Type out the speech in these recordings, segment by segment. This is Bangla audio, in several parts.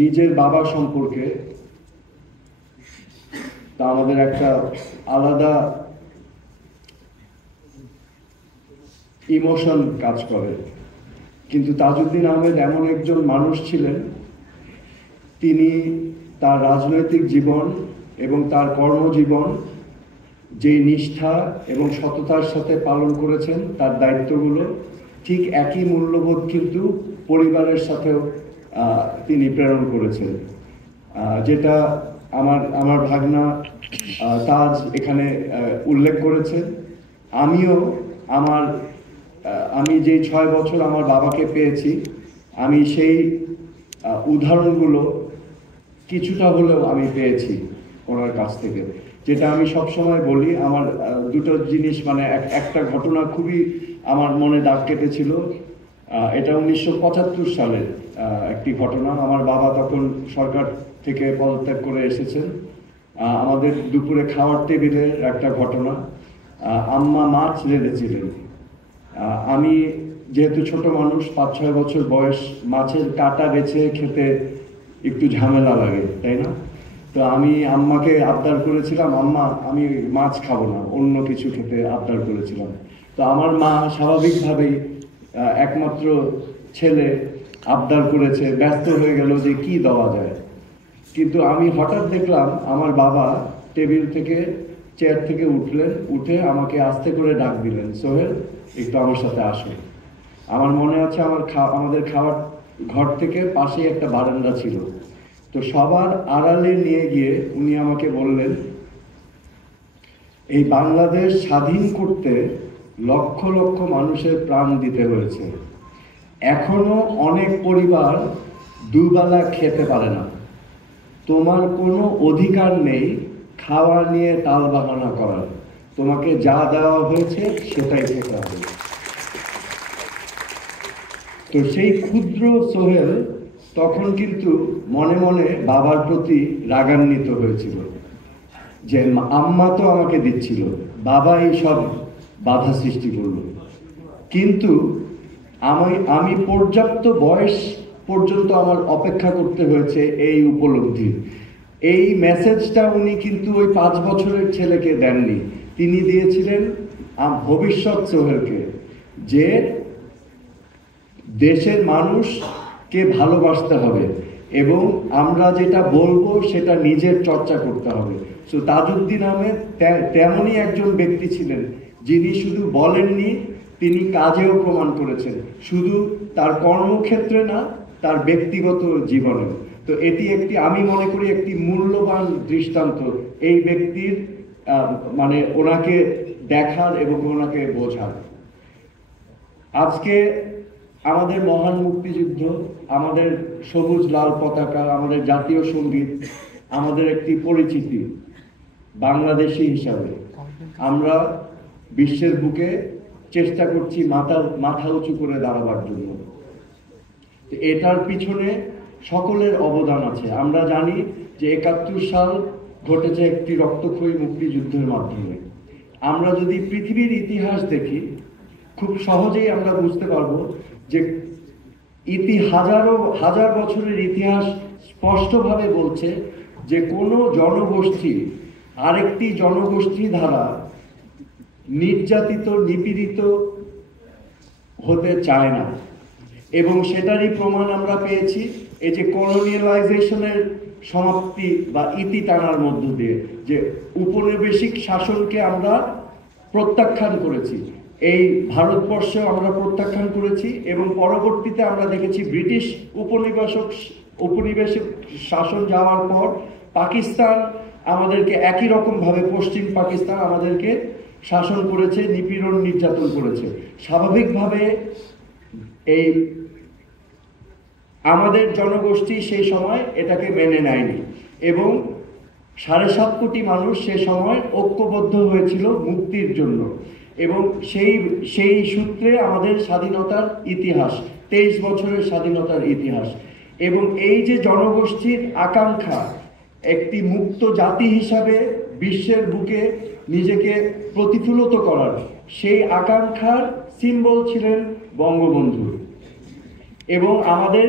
নিজের বাবা সম্পর্কে তা আমাদের একটা আলাদা ইমোশন কাজ করে। কিন্তু তাজউদ্দিন আহমেদ এমন একজন মানুষ ছিলেন, তিনি তার রাজনৈতিক জীবন এবং তার কর্মজীবন যে নিষ্ঠা এবং সততার সাথে পালন করেছেন তার দায়িত্বগুলো, ঠিক একই মূল্যবোধ কিন্তু পরিবারের সাথেও তিনি প্রেরণ করেছেন, যেটা আমার ভাগনা তাজ এখানে উল্লেখ করেছেন। আমিও আমি যে 6 বছর আমার বাবাকে পেয়েছি, আমি সেই উদাহরণগুলো কিছুটা হলেও আমি পেয়েছি ওনার কাছ থেকে। যেটা আমি সবসময় বলি, আমার দুটো জিনিস, মানে একটা ঘটনা খুবই আমার মনে দাগ কেটেছিল। এটা 1975 সালের একটি ঘটনা। আমার বাবা তখন সরকার থেকে পদত্যাগ করে এসেছেন। আমাদের দুপুরে খাওয়ার টেবিলের একটা ঘটনা, আম্মা মাছ রেঁধেছিলেন। আমি যেহেতু ছোট মানুষ, 5-6 বছর বয়স, মাছের কাঁটা বেছে খেতে একটু ঝামেলা লাগে, তাই না? তো আমি আম্মাকে আবদার করেছিলাম, আম্মা আমি মাছ খাবো না, অন্য কিছু খেতে আবদার করেছিলাম। তো আমার মা স্বাভাবিকভাবেই, একমাত্র ছেলে আবদার করেছে, ব্যস্ত হয়ে গেল যে কি দেওয়া যায়। কিন্তু আমি হঠাৎ দেখলাম আমার বাবা টেবিল থেকে, চেয়ার থেকে উঠে আমাকে আস্তে করে ডাক দিলেন, সোহেল একটু আমার সাথে আসো। আমার মনে আছে আমাদের খাওয়ার ঘর থেকে পাশে একটা বারান্দা ছিল, তো সবার আড়ালে নিয়ে গিয়ে উনি আমাকে বললেন, এই বাংলাদেশ স্বাধীন করতে লক্ষ লক্ষ মানুষের প্রাণ দিতে হয়েছে, এখনো অনেক পরিবার দুবেলা খেতে পারে না, তোমার কোনো অধিকার নেই খাওয়া নিয়ে টালবাহানা করার, তোমাকে যা দেওয়া হয়েছে সেটাই খেতে হবে। তো সেই ক্ষুদ্র সোহেল তখন কিন্তু মনে মনে বাবার প্রতি রাগান্বিত হয়েছিল যে আম্মা তো আমাকে দিচ্ছিল, বাবা এই সব বাধা সৃষ্টি করলো। কিন্তু আমি পর্যাপ্ত বয়স পর্যন্ত আমার অপেক্ষা করতে হয়েছে এই উপলব্ধি। এই মেসেজটা উনি কিন্তু ওই 5 বছরের ছেলেকে দেননি, তিনি দিয়েছিলেন ভবিষ্যৎ সোহেলকে, যে দেশের মানুষকে ভালোবাসতে হবে এবং আমরা যেটা বলবো সেটা নিজের চর্চা করতে হবে। তো তাজউদ্দিন আহমেদ তেমনই একজন ব্যক্তি ছিলেন, যিনি শুধু বলেননি, তিনি কাজেও প্রমাণ করেছেন, শুধু তার কর্মক্ষেত্রে না, তার ব্যক্তিগত জীবনে। তো এটি আমি মনে করি একটি মূল্যবান দৃষ্টান্ত এই ব্যক্তির, মানে ওনাকে দেখার এবং ওনাকে বোঝার। আজকে আমাদের মহান মুক্তিযুদ্ধ, আমাদের সবুজ লাল পতাকা, আমাদের জাতীয় সঙ্গীত, আমাদের একটি পরিচিতি বাংলাদেশী হিসাবে আমরা বিশ্বের বুকে চেষ্টা করছি মাথা উঁচু করে দাঁড়াবার জন্য। এটার পিছনে সকলের অবদান আছে। আমরা জানি যে 71 সাল ঘটেছে একটি রক্তক্ষয়ী মুক্তিযুদ্ধের মাধ্যমে। আমরা যদি পৃথিবীর ইতিহাস দেখি, খুব সহজেই আমরা বুঝতে পারবো যে হাজার বছরের ইতিহাস স্পষ্টভাবে বলছে যে কোনো জনগোষ্ঠী আরেকটি জনগোষ্ঠী দ্বারা নির্যাতিত, নিপীড়িত হতে চায় না, এবং সেটারই প্রমাণ আমরা পেয়েছি এই যে কলোনিয়ালাইজেশনের সমাপ্তি বা ইতি টানার মধ্য দিয়ে, যে উপনিবেশিক শাসনকে আমরা প্রত্যাখ্যান করেছি, এই ভারতবর্ষেও আমরা প্রত্যাখ্যান করেছি, এবং পরবর্তীতে আমরা দেখেছি ব্রিটিশ উপনিবেশিক শাসন যাওয়ার পর পাকিস্তান আমাদেরকে একই রকম ভাবে, পশ্চিম পাকিস্তান আমাদেরকে শাসন করেছে, নিপীড়ন নির্যাতন করেছে। স্বাভাবিকভাবে এই আমাদের জনগোষ্ঠী সেই সময় এটাকে মেনে নেয়নি, এবং 7.5 কোটি মানুষ সে সময় ঐক্যবদ্ধ হয়েছিল মুক্তির জন্য, এবং সেই সূত্রে আমাদের স্বাধীনতার ইতিহাস, 23 বছরের স্বাধীনতার ইতিহাস। এবং এই যে জনগোষ্ঠীর আকাঙ্ক্ষা একটি মুক্ত জাতি হিসাবে বিশ্বের বুকে নিজেকে প্রতিফলিত করার, সেই আকাঙ্ক্ষার সিম্বল ছিলেন বঙ্গবন্ধু। এবং আমাদের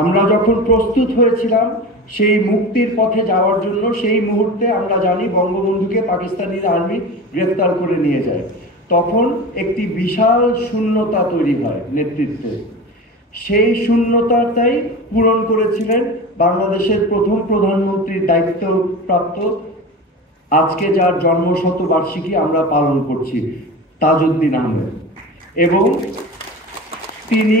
আমরা যখন প্রস্তুত হয়েছিলাম সেই মুক্তির পথে যাওয়ার জন্য, সেই মুহূর্তে আমরা জানি বঙ্গবন্ধুকে পাকিস্তানি আর্মি গ্রেফতার করে নিয়ে যায়। তখন একটি বিশাল শূন্যতা তৈরি হয় নেতৃত্বে। সেই শূন্যতাটাই পূরণ করেছিলেন বাংলাদেশের প্রথম প্রধানমন্ত্রীর দায়িত্বপ্রাপ্ত, আজকে যার জন্মশতবার্ষিকী আমরা পালন করছি, তাজউদ্দিন আহমেদ। এবং তিনি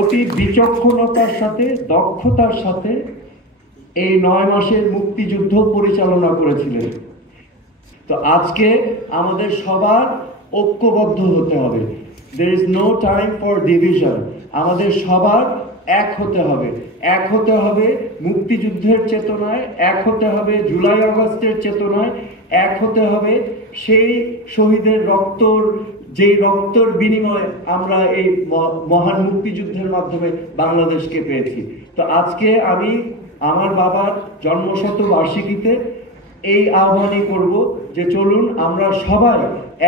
অতি বিচক্ষণতার সাথে, দক্ষতার সাথে এই 9 মাসের মুক্তিযুদ্ধ পরিচালনা করেছিলেন। তো আজকে আমাদের সবার ঐক্যবদ্ধ হতে হবে। there is no time for division। আমাদের সবার এক হতে হবে, এক হতে হবে মুক্তিযুদ্ধের চেতনায়, এক হতে হবে জুলাই আগস্টের চেতনায়, এক হতে হবে সেই শহীদের যেই রক্তর বিনিময়ে আমরা এই মহান মুক্তিযুদ্ধের মাধ্যমে বাংলাদেশকে পেয়েছি। তো আজকে আমি আমার বাবার জন্মশতবার্ষিকীতে এই আহ্বানই করব যে চলুন আমরা সবাই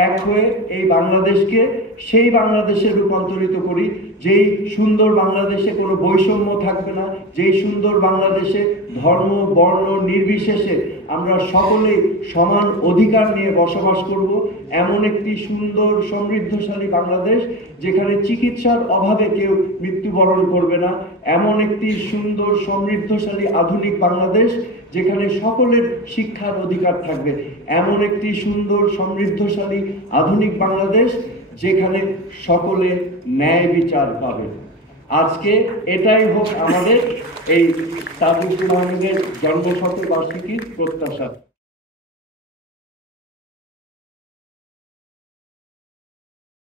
এক হয়ে এই বাংলাদেশকে সেই বাংলাদেশে রূপান্তরিত করি, যেই সুন্দর বাংলাদেশে কোনো বৈষম্য থাকবে না, যেই সুন্দর বাংলাদেশে ধর্ম বর্ণ নির্বিশেষে আমরা সকলেই সমান অধিকার নিয়ে বসবাস করব। এমন একটি সুন্দর সমৃদ্ধশালী বাংলাদেশ যেখানে চিকিৎসার অভাবে কেউ মৃত্যুবরণ করবে না। এমন একটি সুন্দর সমৃদ্ধশালী আধুনিক বাংলাদেশ যেখানে সকলের শিক্ষার অধিকার থাকবে। এমন একটি সুন্দর সমৃদ্ধশালী আধুনিক বাংলাদেশ যেখানে সকলে ন্যায় বিচার পাবে। আজকে এটাই হোক আমাদের এই তাজউদ্দিন আহমেদের জন্মশতবার্ষিকীর প্রত্যাশা।